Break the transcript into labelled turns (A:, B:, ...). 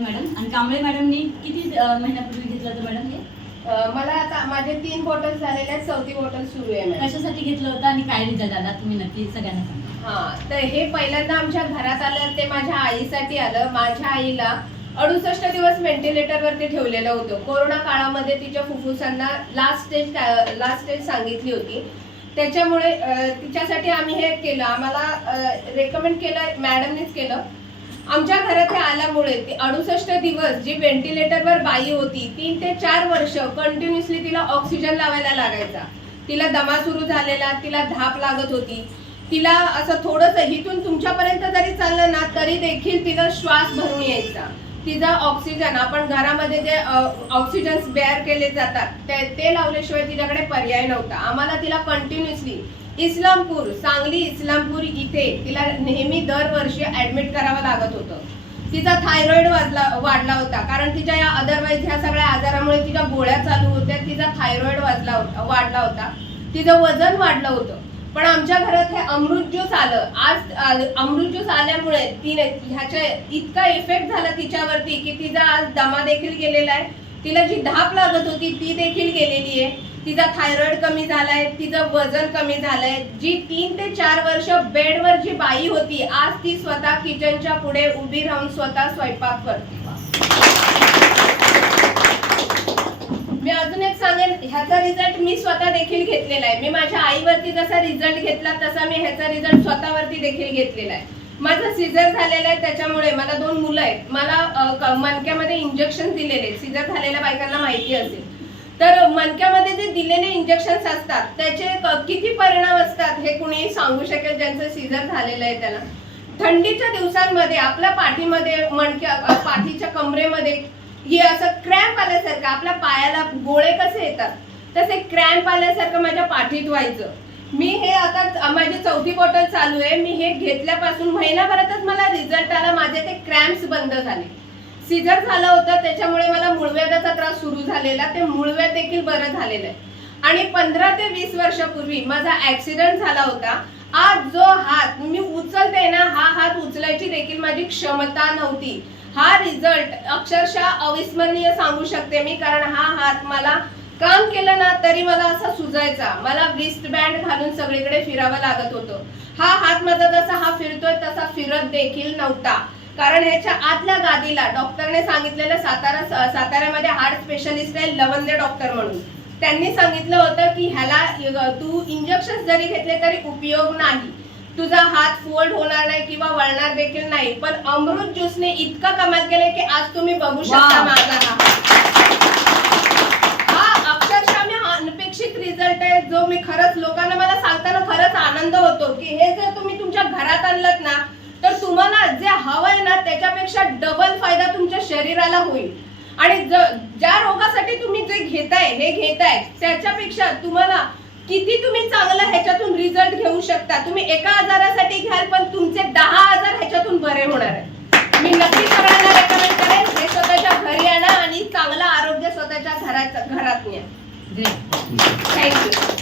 A: Madam आणि कांबळे मॅडमनी किती महिन्यापूर्वी घेतलं होतं मॅडम हे?
B: मला आता माझे तीन बॉटल झालेले आहेत चौथी बॉटल सुरू आहे मॅडम.
A: कशासाठी घेतलं होतं आणि काय रिझल्ट आला तुम्ही नक्की सगळ्यांना सांगा.
B: हा तर हे पहिल्यांदा आमच्या घरात आलं ते माझ्या आईसाठी आलं. माझ्या आईला अडुसष्ट दिवस व्हेंटिलेटर वरती ठेवलेलं होतं. कोरोना काळामध्ये तिच्या फुफ्फुसांना लास्ट स्टेज लास्ट स्टेज सांगितली होती. त्याच्यामुळे अं, तिच्यासाठी आम्ही हे केलं. आम्हाला रेकमेंड केलं मॅडमनीच केलं. आमच्या घरात आल्यामुळे ती अडुसष्ट दिवस जी व्हेंटिलेटरवर बाई होती तीन ते चार वर्ष कंटिन्युअसली तिला ऑक्सिजन लावायला लागायचा. तिला दमा सुरू झालेला तिला धाप लागत होती. तिला असं थोडंसं इथून तुमच्यापर्यंत जरी चाललं ना तरी देखील तिला श्वास भरून यायचा. तिचा ऑक्सिजन आपण घरामध्ये जे ऑक्सिजन बेअर केले जातात ते ते लावल्याशिवाय तिच्याकडे पर्याय नव्हता. आम्हाला तिला कंटिन्युअसली इस्लामपूर सांगली इस्लामपूर इथे तिला नेहमी दरवर्षी ऍडमिट करावं लागत होतं. तिचा थायरॉइड वाजला वाढला होता. कारण तिच्या या अदरवाईज ह्या सगळ्या आजारामुळे तिच्या गोळ्या चालू होत्या तिचा थायरॉइड वाजला होता वाढला होता. तिचं वजन वाढलं होतं. पण आमच्या घरात हे अमृत ज्यूस आलं. आज अमृत ज्यूस आल्यामुळे तिने ह्याच्या इतका इफेक्ट झाला तिच्यावरती की तिचा आज दमा देखील गेलेला आहे. तिला जी धाप लागत होती ती देखील गेलेली आहे. तिचा थायरॉइड कमी झालाय तिचं वजन कमी झालंय. जी तीन ते चार वर्ष बेडवर जी बाई होती आज ती स्वतः किचनच्या पुढे उभी राहून स्वतः स्वयंपाक करते मी अजून एक सांगेन ह्याचा रिझल्ट मी स्वतः देखील घेतलेला आहे. मी माझ्या आईवरती जसा रिझल्ट घेतला तसा मी ह्याचा रिझल्ट स्वतःवरती देखील घेतलेला आहे. माझं सिझर झालेलं आहे त्याच्यामुळे मला दोन मुलं आहेत. मला मनक्यामध्ये मणक्यामध्ये इंजेक्शन दिलेले सिझर झालेल्या बायकांना माहिती असेल. तर मणक्यामध्ये जे दिलेले इंजेक्शन असतात त्याचे किती परिणाम असतात हे कुणी सांगू शकेल ज्यांचं सिझर झालेलं आहे त्याला. थंडीच्या दिवसांमध्ये आपल्या पाठीमध्ये मणक्या पाठीच्या कमरेमध्ये हे असं क्रॅम्प आल्यासारखं आपल्या पायाला गोळे कसे येतात? तसे क्रॅम्प आल्यासारखं माझ्या पाठीत व्हायचं. मी हे आता माझी चौथी बॉटल चालू आहे. मी हे घेतल्यापासून महिनाभरातच मला रिझल्ट आला. माझे ते क्रॅम्प्स बंद झाले. सिझर झालं होतं त्याच्यामुळे मला मूळव्याधाचा त्रास सुरू झालेला. ते मूळव्याध देखील बरं झालेलं आहे. आणि पंधरा ते वीस वर्षापूर्वी माझा ऍक्सिडेंट झाला होता. आज जो हात मी उचलते ना हा हात उचलायची देखील माझी क्षमता नव्हती. हा रिझल्ट अक्षरशः अविस्मरणीय सांगू शकते मी कारण हा हात मला काम केलं ना तरी मला असा सुजायचा. मला ब्रिस्ट बँड घालून सगळीकडे फिरावं लागत होतं. हा हात माझा जसा हा फिरतोय तसा फिरत देखील नव्हता. कारण ह्याच्या आतल्या गादीला डॉक्टरने सांगितलेलं सातारा साताऱ्यामध्ये हार्ट स्पेशलिस्ट आहे लवंदे डॉक्टर म्हणून. त्यांनी सांगितलं होतं की ह्याला तू इंजेक्शन जरी घेतले तरी उपयोग नाही. तुझा हात फोल्ड होणार नाही किंवा वळणार देखील नाही पण अमृत ज्यूसने इतकं कमाल केलंय की आज तुम्ही बघू शकता. माझा हा अक्षरशः मी अनपेक्षित रिझल्ट आहे जो मी खरंच लोकांना मला सांगताना खरंच आनंद होतो की हे जर तुम्ही तुमच्या घरात आणलं ना तर तुम्हाला जे हवंय ना त्याच्यापेक्षा डबल फायदा तुमच्या शरीराला होईल आणि ज्या रोगासाठी तुम्ही जे घेताय हे घेताय त्याच्यापेक्षा तुम्हाला किती तुम्ही चांगलं ह्याच्यातून रिझल्ट घेऊ शकता. तुम्ही एका आजारासाठी घ्याल पण तुमचे दहा आजार ह्याच्यातून बरे होणार आहे मी नक्की सगळ्यांना रेकमेंड करेन हे स्वतःच्या घरी आणा आणि चांगलं आरोग्य स्वतःच्या घरात घरात न्या थँक्यू